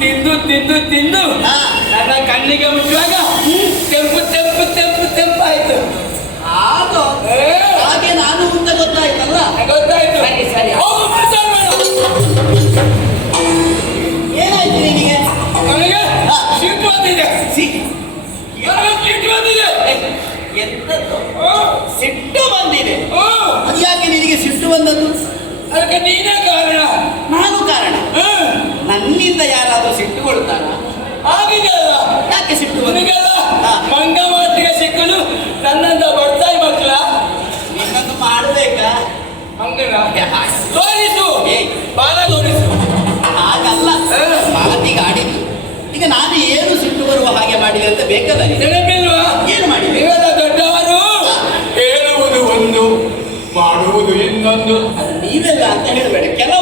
ತಿಂದು ತಿಂದು ತಿಂದು. ನನ್ನ ಕಣ್ಣಿಗೆ ಮುಟ್ಟುವಾಗ ಬಂದಿದೆ. ಸಿಟ್ಟು ಬಂದಿದೆ. ಎಂತದ್ದು ಓ, ಸಿಟ್ಟು ಬಂದಿದೆ. ಓ, ಅದು ಯಾಕೆ ನಿನಗೆ ಸಿಟ್ಟು ಬಂದದ್ದು? ಅದಕ್ಕೆ ನೀನೇ ಕಾರಣ. ನಾನು ಕಾರಣ? ನನ್ನಿಂದ ಯಾರಾದರೂ ಸಿಟ್ಟುಕೊಳ್ತಾರ? ಆಗಿದೆ ಅಲ್ಲ ಯಾಕೆ ಸಿಟ್ಟು ಹಾ. ಮಂಗ ಮಾತಿಗೆ ಸಿಕ್ಕಲು ನನ್ನಂತ ಬರ್ತಾಯಿ ಮಕ್ಕಳ? ನಿನ್ನನ್ನು ಮಾಡಬೇಕಾ? ಮಂಗನ? ತೋರಿಸು. ಬಾಲ ತೋರಿಸು. ಹಾಗಲ್ಲ. ಮಾತಿಗೆ ಆಡಿದ್ದು ಈಗ ನಾನು ಏನು ಮಾಡಿದೆ ಅಂತ ಬೇಕಲ್ಲ? ನೆನಪಿಲ್ವಾ ಏನು ಮಾಡಿದೆ? ಇವೆಲ್ಲ ದೊಡ್ಡವರು ಹೇಳುವುದು ಒಂದು ಮಾಡುವುದು ಇನ್ನೊಂದು. ನೀವೆಲ್ಲ ಅಂತ ಹೇಳಬೇಡ. ಕೆಲವರು